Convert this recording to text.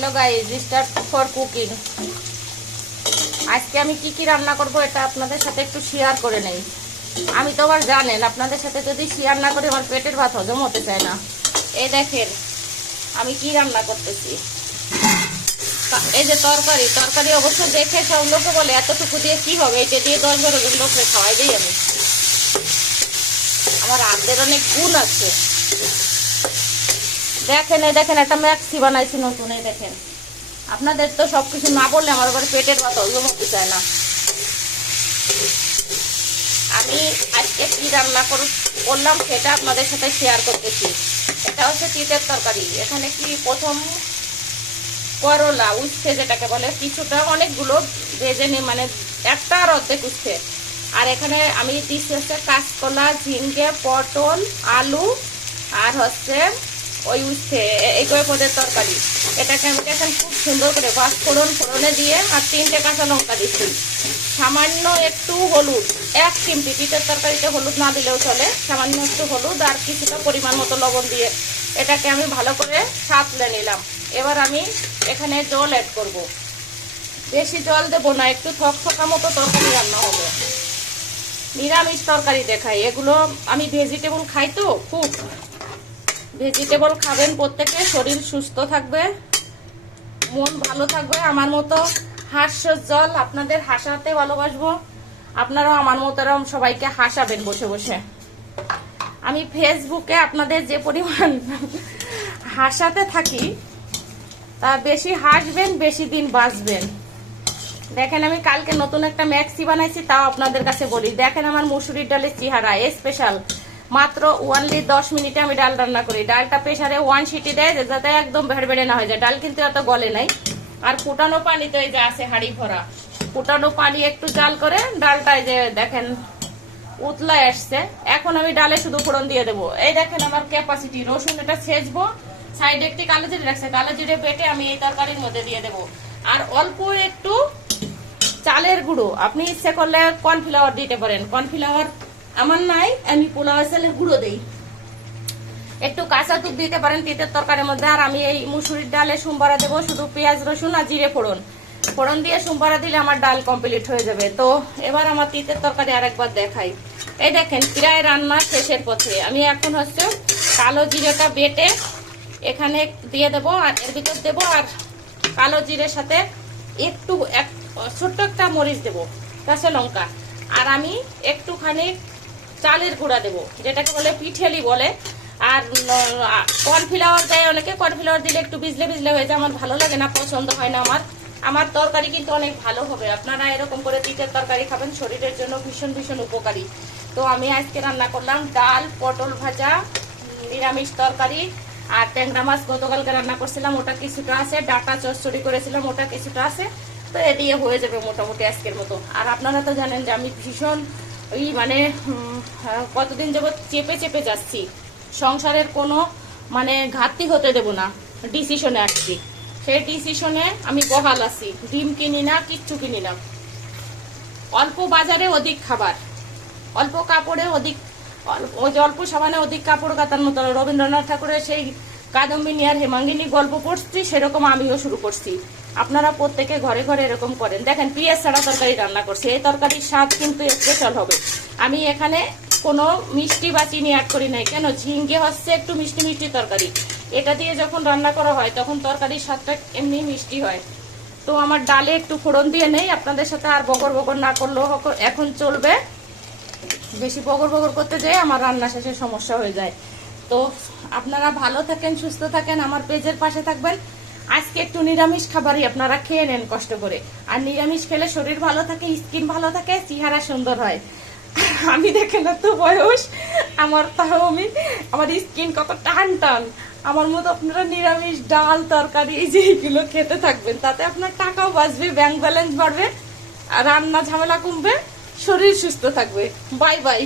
Hello guys, start for cooking. আজকে আমি কি কি রান্না করব এটা আপনাদের সাথে একটু শেয়ার করে নেই। আমি তো আবার জানেন, আপনাদের সাথে যদি শেয়ার না করি আমার পেটের ভাত হজম হতে চায় না। এই দেখেন আমি কি রান্না করতেছি। এই যে তরকারি অবশ্য দেখে সব লোকে বলে এতটুকু দিয়ে কি হবে, এটা দিয়ে 10-12 জন লোককে খাওয়াই দিই আমি। আমার হাতের অনেক গুণ আছে। দেখেন এই দেখেন একটা ম্যাক্সি বানাইছি নতুন। এই দেখেন, আপনাদের তো সবকিছু না বললে আমার আবার পেটের ভাত হজম হতে চায় না। আমি আজকে কি রান্না করলাম সেটা আপনাদের সাথে শেয়ার করতেছি। এটা হচ্ছে তিতের তরকারি। এখানে কি প্রথম করলা উচ্ছে যেটাকে বলে কিছুটা, অনেকগুলো ভেজে নিয়ে মানে একটা আর অর্ধেক উচ্ছে। আর এখানে আমি দিচ্ছি হচ্ছে কাঁচকলা, ঝিঙ্গে, পটল, আলু আর হচ্ছে ওই উচ্ছে, এই কয় পদের তরকারি। এটাকে আমি দেখেন খুব সুন্দর করে ফোড়নে দিয়ে আর 3টে কাঁচা লঙ্কা দিচ্ছি। সামান্য একটু হলুদ, 1 চিমটি, তিতের তরকারিতে হলুদ না দিলেও চলে। সামান্য একটু হলুদ আর কিছুটা পরিমাণ মতো লবণ দিয়ে এটাকে আমি ভালো করে সাঁতলে নিলাম। এবার আমি এখানে জল অ্যাড করব। বেশি জল দেবো না, একটু থকথকা মতো তরকারি রান্না হবে। নিরামিষ তরকারি দেখাই, এগুলো আমি ভেজিটেবল খাই তো খুব। ভেজিটেবল খাবেন প্রত্যেকে, শরীর সুস্থ থাকবে, মন ভালো থাকবে। আমার মতো হাস্যোজ্জ্বল, আপনাদের হাসাতে ভালোবাসবো। আপনারাও আমার মতো এরকম সবাইকে হাসাবেন বসে বসে। আমি ফেসবুকে আপনাদের যে পরিমাণ হাসাতে থাকি, তা বেশি হাসবেন, বেশি দিন বাঁচবেন। দেখেন আমি কালকে নতুন একটা ম্যাক্সি বানাইছি, তাও আপনাদের কাছে বলি। দেখেন আমার মুসুরির ডালের চেহারা স্পেশাল। মাত্র অনলি 10 মিনিটে আমি ডাল রান্না করি। ডালটা প্রেসারে 1 সিটি দেয় যাতে একদম ভেড়ভেড়ে না হয়ে যায়। ডাল কিন্তু এত গলে নাই। আর ফুটানো পানি তো এই যে আছে হাঁড়ি ভরা, ফুটানো পানি একটু জাল করে ডালটা এই যে দেখেন উতলায় আসছে। এখন আমি ডালে শুধু ফোড়ন দিয়ে দেবো। এই দেখেন আমার ক্যাপাসিটি। রসুন এটা ছেঁচবো, সাইডে একটি কালো জিরে রাখছে, কালো জিরে বেটে আমি এই তরকারির মধ্যে দিয়ে দেবো। আর অল্প একটু চালের গুঁড়ো, আপনি ইচ্ছে করলে কর্নফ্লাওয়ার দিতে পারেন। কর্নফ্লাওয়ার আমার নাই, আমি পোলাও চালের গুঁড়ো দেই। একটু কাঁচা দুধ দিতে পারেন তিতের তরকারির মধ্যে। আর আমি এই মুসুরির ডালে সোমবারা দেবো শুধু পেঁয়াজ, রসুন আর জিরে ফোড়ন দিয়ে সোমবারা দিলে আমার ডাল কমপ্লিট হয়ে যাবে। তো এবার আমার তিতের তরকারি আরেকবার দেখাই। এই দেখেন প্রায় রান্না শেষের পথে। আমি এখন হচ্ছে কালো জিরেটা বেটে এখানে দিয়ে দেবো আর এর ভিতর দেবো। আর কালো জিরের সাথে একটু ছোট্ট একটা মরিচ দেবো, কাঁচা লঙ্কা। আর আমি একটুখানি চালের গুঁড়া দেবো, যেটাকে বলে পিঠেলি বলে। আর কর্নফ্লাওয়ার দেয় অনেকে, কর্নফ্লাওয়ার দিলে একটু ভিজলে হয়ে যায়। আমার ভালো লাগে না, পছন্দ হয় না আমার তরকারি কিন্তু অনেক ভালো হবে। আপনারা এরকম করে তিতের তরকারি খাবেন, শরীরের জন্য ভীষণ ভীষণ উপকারী। তো আমি আজকে রান্না করলাম ডাল, পটল ভাজা, নিরামিষ তরকারি আর ট্যাংরা মাছ গতকালকে রান্না করছিলাম, ওটা কিছুটা আছে। ডাটা চচ্চড়ি করেছিলাম, ওটা কিছুটা আছে। তো এ দিয়ে হয়ে যাবে মোটামুটি আজকের মতো। আর আপনারা তো জানেন যে আমি ভীষণ মানে কতদিন যাবত চেপে যাচ্ছি। সংসারের কোনো মানে ঘাটতি হতে দেব না, ডিসিশনে আসছি। সেই ডিসিশনে আমি বহাল আছি। ডিম কিনি না, কিচ্ছু কিনি না। অল্প বাজারে অধিক খাবার, অল্প কাপড়ে অল্প সাবানে অধিক কাপড় কাতার মতো। রবীন্দ্রনাথ ঠাকুরের সেই কাদম্বিনী আর হেমাঙ্গিনী গল্প পড়ছি, সেরকম আমিও শুরু করছি। আপনারা প্রত্যেকে ঘরে ঘরে এরকম করেন। দেখেন পেঁয়াজ ছাড়া তরকারি রান্না করছি, এই তরকারির স্বাদ কিন্তু স্পেশাল হবে। আমি এখানে কোনো মিষ্টি বা চিনি অ্যাড করি নাই। কেন? ঝিঙ্গে হচ্ছে একটু মিষ্টি মিষ্টি তরকারি। এটা দিয়ে যখন রান্না করা হয় তখন তরকারির স্বাদটা এমনি মিষ্টি হয়। তো আমার ডালে একটু ফোড়ন দিয়ে নেই। আপনাদের সাথে আর বগর না করলেও এখন চলবে। বেশি বগর করতে যেয়ে আমার রান্না শেষে সমস্যা হয়ে যায়। তো আপনারা ভালো থাকেন, সুস্থ থাকেন, আমার পেজের পাশে থাকবেন। আজকে একটু নিরামিষ খাবারই আপনারা খেয়ে নেন কষ্ট করে। আর নিরামিষ খেলে শরীর ভালো থাকে, স্কিন ভালো থাকে, চেহারা সুন্দর হয়। আমি দেখেন তো বয়স আমার, তাও আমার স্কিন কত টান। আমার মতো আপনারা নিরামিষ ডাল তরকারি যেগুলো খেতে থাকবেন, তাতে আপনার টাকাও বাঁচবে, ব্যাংক ব্যালেন্স বাড়বে, আর রান্না ঝামেলা কমবে, শরীর সুস্থ থাকবে। Bye bye.